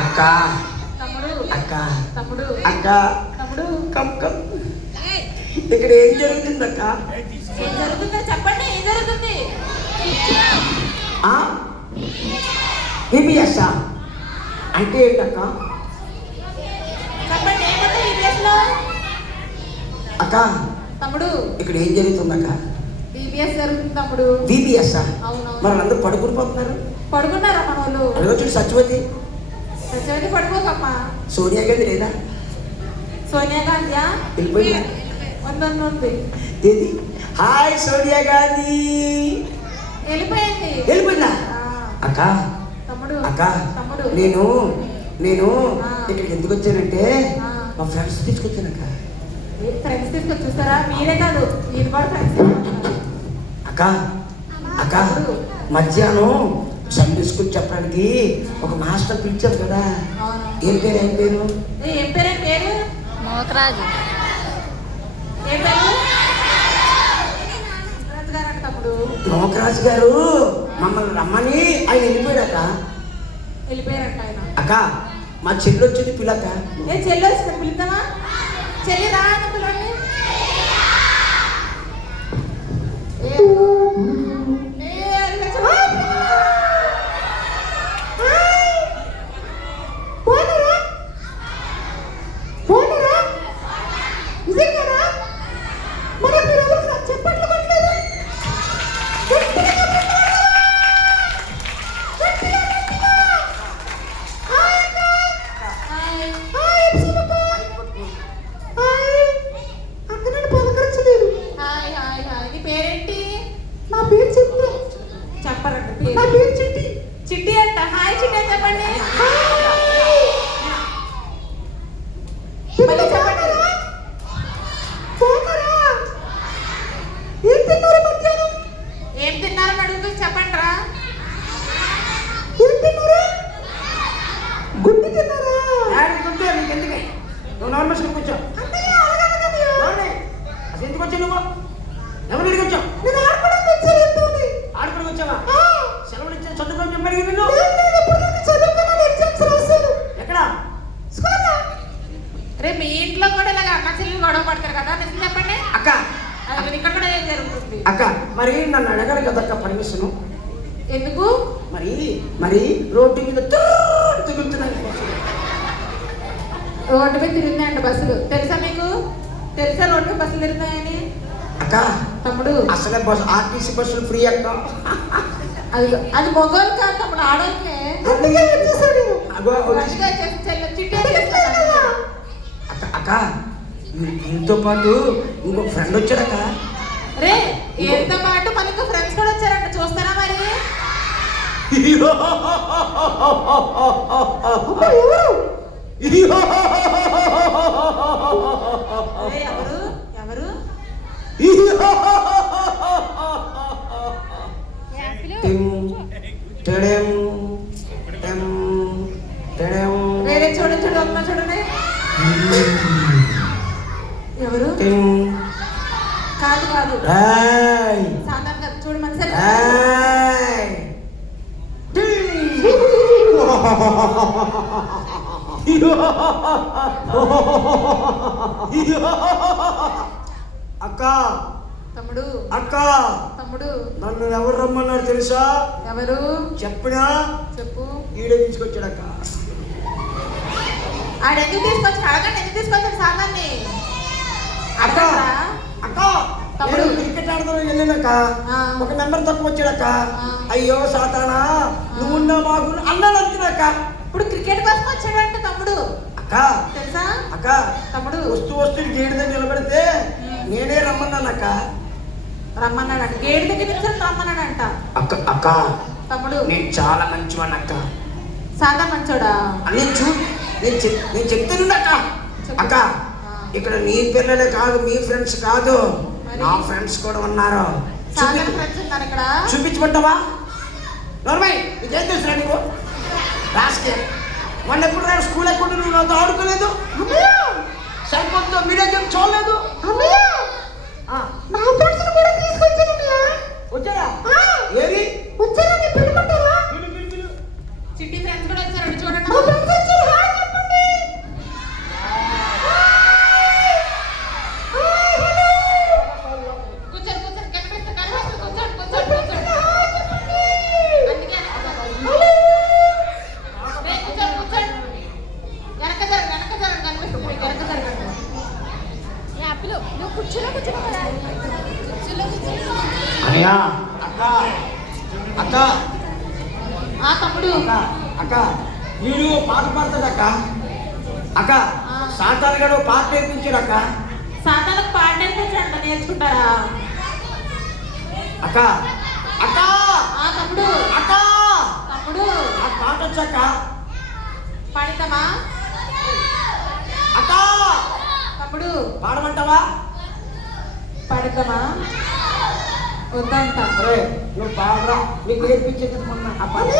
అక్క అక్క అక్క కమ్ కమ్. ఇక్కడ ఏం జరుగుతుంది అక్క? ఏం జరుగుతుందో చెప్పండి. ఏం జరుగుతుంది? బీబీఎస్ అంటే ఏంటక్క? చెప్పండి. ఏమంటే బీబీఎస్ లో అక్క తమ్ముడు ఇక్కడ ఏం జరుగుతుంది అక్క? బీబీఎస్ జరుగుతుంది తమ్ముడు. బీబీఎస్ అవును. మరి అందరూ పడుకుని పోతున్నారు. పడుకున్నారా మన వాళ్ళు? అడగచ్చు సత్యవతి. సత్యవతి పడుకోకమ్మా. సోనియా గాంధీ లేదా? సోనియా గాంధీయా? వెళ్ళిపోయింది. ఉంది. హాయ్ సోనియా గాంధీ. వెళ్ళిపోయిందా? అక్క తమ్ముడు అక్క తమ్ముడు నేను ఇక్కడికి ఎందుకు వచ్చానంటే మా ఫ్రెండ్స్ తీసుకొచ్చానక్క. ఫ్రెండ్స్ తీసుకొచ్చి చూస్తారా? మీరే కాదు, మీరు కూడా ఫ్రెండ్స్. అక్క అక్క మధ్యాహ్నం సండే స్కూల్ చెప్పడానికి ఒక మాస్టర్ పిలిచారు కదా. ఏం పేరు? ఏం పేరు? మోకరాజు. ఏం పేరు? తమ్ముడు నోకరాజు గారు మమ్మల్ని రమ్మని ఆయన వెళ్ళిపోయాడక్క. వెళ్ళిపోయారంట ఆయన. అక్క మా చెల్లి వచ్చింది పిల్లక. ఏ చెల్లి వచ్చింది? పిలుద్దామా? చెల్లి రా అని పిలవండి. చిట్టి అంట. హాయ్ చిట్టి అని చెప్పండి. మళ్ళీ చెప్పండి. ఏం తిన్నారని అడుగుతుంది, చెప్పండి రా. గుడ్డు తిన్నారా? గుడ్డు నీకెందుకే? నువ్వు నార్మల్ స్కూల్ కూర్చో. అసలు ఎందుకు వచ్చావు నువ్వు? ఎవరు ఇంటికి వచ్చావు? నేను ఆడుకోవడానికి వచ్చాను. ఆడుకోవడానికి వచ్చావా? సెలవులు ఇచ్చిన చదువుకొని చెప్పారు నిన్ను. ఎక్కడ? రే మీ ఇంట్లో కూడా ఇలాగ అన్న చెల్లి గొడవ పడతారు కదా, నిజం చెప్పండి. అక్క ఇక్కడ కూడా ఏం జరుగుతుంది? అక్క మరి నన్ను అడగాలి కదక్క పర్మిషన్. ఎందుకు? మరి రోడ్డు మీద తిరుగుతున్నాను. రోడ్డు మీద తిరుగుతాయండి బస్సులు. తెలుసా మీకు? తెలుసా రోడ్డు మీద బస్సులు తిరుగుతాయని? అక్క తమ్ముడు అసలే బస్సు ఆర్టీసీ బస్సులు ఫ్రీ అక్క. అది మొగోలు కాదు తమ్ముడు, ఆడోళ్ళకే. అక్క దీంతో పాటు ఇంకొక ఫ్రెండ్ వచ్చాడక్క. రే వీళ్ళతో పాటు మనకు ఫ్రెండ్స్ కూడా వచ్చారంట, చూస్తారా మరి? ఎవరు? వేరే చూడండి అమ్మ, చూడండి. ఎవరు? కాదు సాధారణ కాదు, చూడు మనసు. అక్క తమ్ముడు నన్ను ఎవరు రమ్మన్నారు తెలుసా? ఎవరు? చెప్పు. ఈడే తీసుకొచ్చాడక్క. ఆడెందుకు తీసుకొచ్చాడు? అడగండి, ఎందుకు తీసుకొచ్చాడు సాధాన్ని? అక్క తమ్ముడు క్రికెట్ ఆడదాం వెళ్ళాక ఒక నెంబర్ తక్కువ వచ్చాడక్క. అయ్యో సాతానా నువ్వున్నా మాకు అన్నాడు అంటున్నాక. ఇప్పుడు క్రికెట్ కోసం వచ్చాడంటే తమ్ముడు. అక్క తెలుసా? అక్క తమ్ముడు వస్తూ గేటు దగ్గర నిలబడితే నేనే రమ్మన్నానక్క. రమ్మన్నాడంట, గేటు దగ్గర నిల్చొని రమ్మన్నాడంట. అక్క తమ్ముడు నేను చాలా మంచివాడిని అక్క. సాదా మంచోడా? నేను చెప్తానుండక్క. అక్క ఇక్కడ నీ పిల్లలే కాదు, మీ ఫ్రెండ్స్ కాదు, నా ఫ్రెండ్స్ కూడా ఉన్నారు. చూపించమంటావా? నోర్మై నీకేం తెలుసు నీకు? రాస్కే మొన్న ఎప్పుడు స్కూల్ ఎప్పుడు నువ్వు నాతో ఆడుకోలేదు? సరిపోతుందో మీడియా గేమ్ చూడలేదు? నా ఫ్రెండ్స్ కూడా తీసుకొచ్చి అన్నయ్య అక్క అక్క ఆ తమ్ముడు అక్క అక్క వీడు పాట పాడతాడు అక్క అక్క ఆ. సాతాన్ గడు పాట నేర్పించాడు అక్క సాతానికి పాడనేంత నేర్చుకుంటారా? అక్క అక్క ఆ తమ్ముడు అక్క తమ్ముడు ఆ పాట వచ్చాక పాడిద్దామా? అక్క తమ్ముడు పాడమంటావా? పాడిద్దామా? వద్దంట. అరే నువ్వు పాడరా, నీకు నేర్పించేది మొన్న ఆ పాట.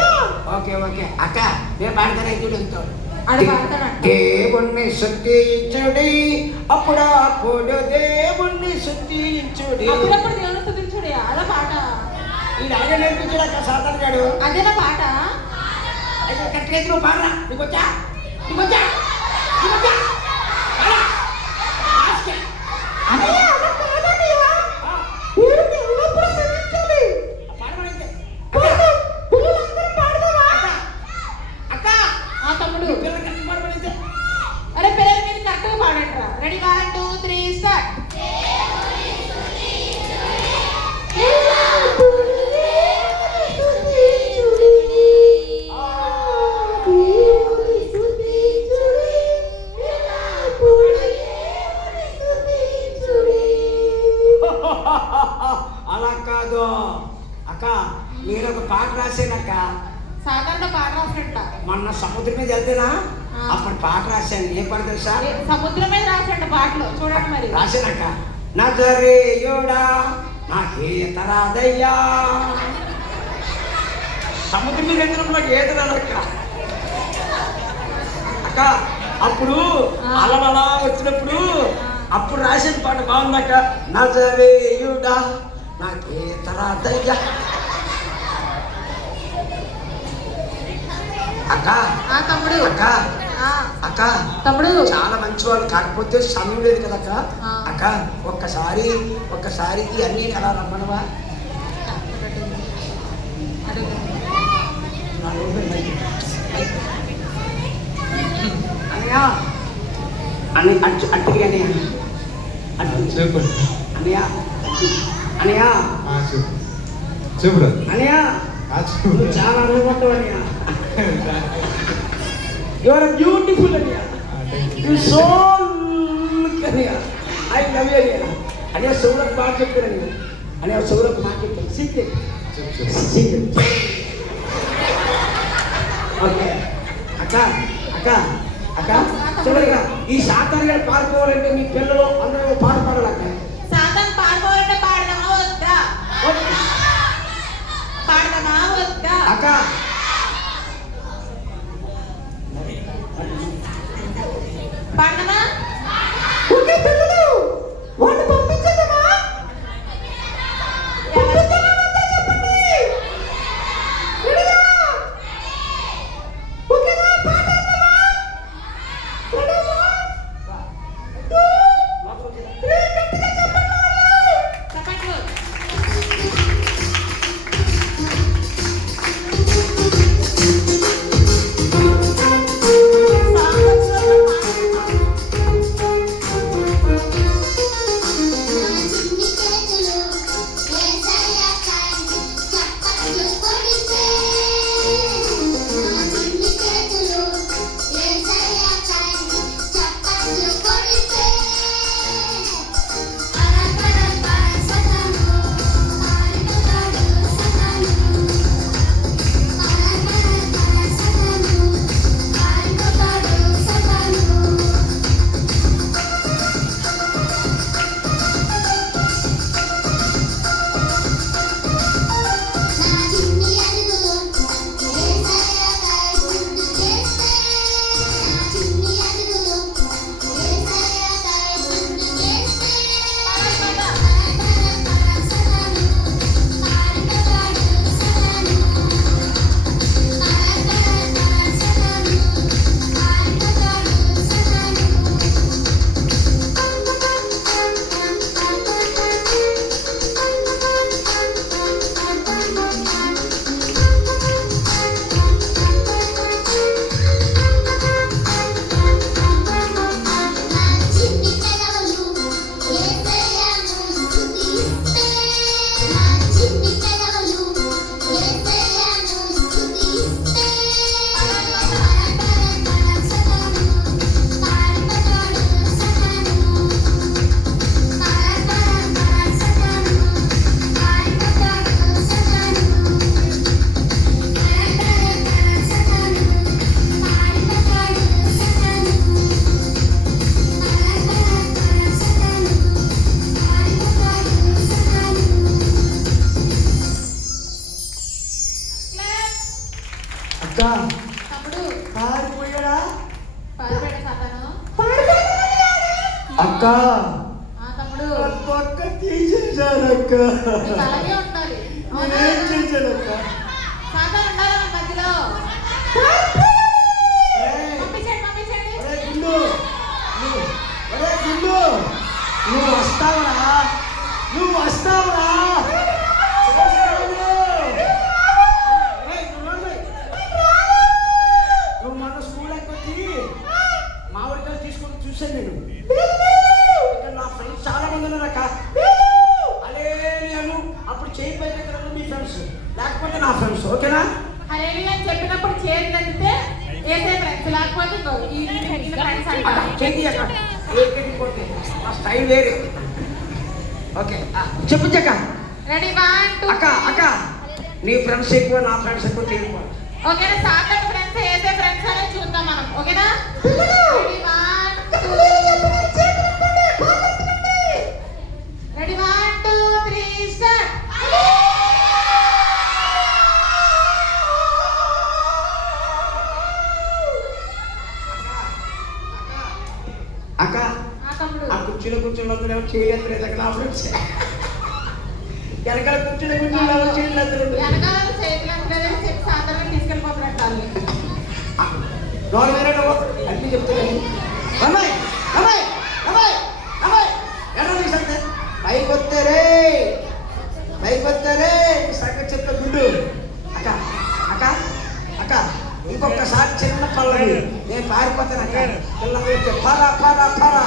ఓకే ఓకే అక్క నేను పాడతాను చూడు ఎంతో. ఆడు పాడతాడంట. దేవుణ్ణి స్తుతించుడి అప్పుడప్పుడు దేవుణ్ణి స్తుతించుడి. అప్పుడప్పుడు దేవుని స్తుతించుడి అలా పాట. ఈ రాజా నేర్పించాడు అక్క సాతాన్ గాడు. అదేనా పాట? అయితే కరెక్ట్గా అయితే నువ్వు పాడరా, నీకు వచ్చా నీకు వచ్చా నీకు వచ్చా పాడరా. ఆస్కే. పాడమనంటే. అక్క ఆ తమ్ముడు పిల్లలకి అన్ని పాడమనంటే. అరే పిల్లలు మీరు కరెక్ట్గా పాడండిరా. Ready 1 2 3 start. అలా కాదు అక్క, నేను ఒక పాట రాశానక్క. సాధారణ పాట రాసినట్ట. మొన్న సముద్రం మీద వెళ్తేనా అప్పుడు పాట రాశాను. ఏ పాట తెలుసా? సముద్రం మీద రాసినట్టు పాటలు చూడండి మరి. రాశానక్క. నజరేయుడా నాకేత రాదయ్యా. సముద్రం మీద వెళ్తున్నప్పుడు నాకు ఈత రాదక్క. అక్క అప్పుడు అలలా వచ్చినప్పుడు అప్పుడు రాసిన పాట బాగుందక్క. నజరేయుడా నాకేత రాదయ్యా. అక్క ఆ తమ్ముడు అక్క ఆ అక్క తమ్ముడు చాలా మంచి వాళ్ళు, కాకపోతే సమయం లేదు కదక్క. ఆ. అక్క ఒక్కసారి ఈ అన్నీ ఎలా రమ్మనవా? అడుగు. నా నోరు మైక్. అన్నయ్య అన్నయ్య అట్టుకి అన్నయ్య అన్నయ్య అన్నయ్య చెప్పు అన్నయ్య నువ్వు చాలా అనుకుంటావు అన్నయ్య. యు ఆర్ బ్యూటిఫుల్ అన్నయ్య. యు సో లుక్ అన్నయ్య. ఐ లవ్ యూ అన్నయ్య. అన్నయ్య సౌరభ్ బాగా చెప్పారు అన్నయ్య. అన్నయ్య సౌరభ్ బాగా చెప్పారు. సింగ్ సింగ్. ఓకే అక్క అక్క అక్క చూడగా ఈ సాతాన్ గారు పారిపోవాలంటే మీ పిల్లలు అందరూ పాట పాడాలక్క. సాతాన్ పాడుకోవాలంటే పాడదామా వద్దా? పాడదామా వద్దా? అక్క పాడదామా? ఓకే పిల్లలు వాడిని పంపించేద్దామా? పంపించేద్దామా వద్దా చెప్పండి. రెడీయా? ఓకేనా? పాడేద్దామా? రెడీ 1 2 3 గట్టిగా తమ్ముడు పారిపోయాడా పారిపోయాడు సాతాను. అక్క తమ్ముడు పక్క తీసేశారక్క. నీకు అలాగే ఉండాలి. అవునా? నేనేం చేశానక్క? సాతాను ఉండాలి మన మధ్యలో. ఏయ్, పంపించండి. ఒరే గుండు, నువ్వు వస్తావురా, నువ్వు వస్తావురా. ఏయ్, నువ్వు మన స్కూల్కి వచ్చి మామిడికాయలు తీసుకొని చూసాను నేను. ఇక్కడ నా ఫ్రెండ్స్ చాలా మంది ఉన్నారు అక్క. అదే నేను అప్పుడు చేయి పై దగ్గర మీ ఫ్రెండ్స్, లేకపోతే నా ఫ్రెండ్స్. ఓకేనా? హల్లెలూయా అని చెప్పినప్పుడు చేతి తగ్గితే ఏసే ఫ్రెండ్స్, లేకపోతే ఇంకో ఈ ఫ్రెండ్స్ అంటారు. చేతి అక్క, మా స్టైల్ వేరే. ఓకే చెప్పు చెక్క. రెడీ 1 2 అక్క నీ ఫ్రెండ్స్ ఎక్కువ, నా ఫ్రెండ్స్ ఎక్కువ తీరుకో. ఓకేనా? సాతాను ఫ్రెండ్స్ ఏసే ఫ్రెండ్స్ అనేది చూద్దాం మనం. ఓకేనా? Ready 1 2 ready 1 2 3 start. అక్క తమ్ముడు ఆ కుర్చీలో కూర్చున్నప్పుడు చేయలేదు అక్కడ నా ఫ్రెండ్స్. వెనకాల కూర్చుని చేయలేదు. వెనకాల చేతులు అంటారని చెప్పి సాతాను తీసుకెళ్ళిపోతున్నట్టు. నోరు వేరే నువ్వు అన్నీ చెప్తున్నాను. అమ్మాయి ఎక్కడ తీసంతే పైకి వస్తారే సంగతి చెప్తా గుండు. అక్క ఇంకొకసారి చిన్న పల్లవి నేను పారిపోతాను అక్క. పిల్లలు పరా